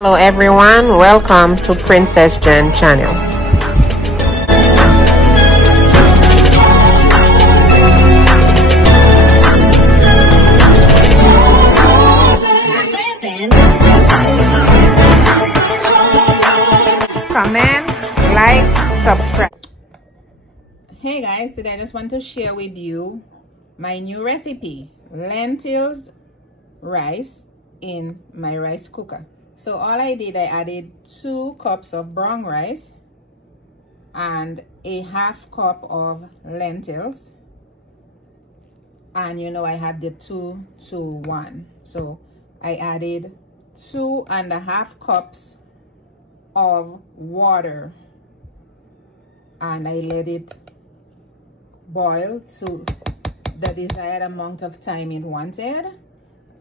Hello everyone, welcome to Princess Jen channel. Comment, like, subscribe. Hey guys, today I just want to share with you my new recipe, lentils rice in my rice cooker. So all I did, I added 2 cups of brown rice and a half cup of lentils, and I had the 2 to 1, so I added 2.5 cups of water and I let it boil to the desired amount of time it wanted,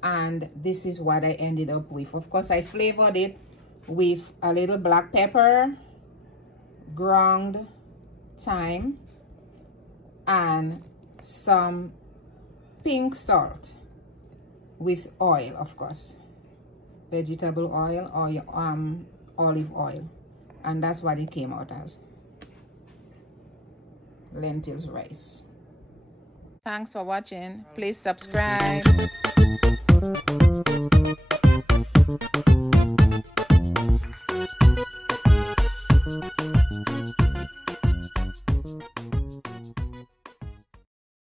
and this is what I ended up with. Of course, I flavored it with a little black pepper, ground thyme, and some pink salt with oil, of course, vegetable oil or olive oil, and that's what it came out as. Lentils rice. Thanks for watching. Please subscribe.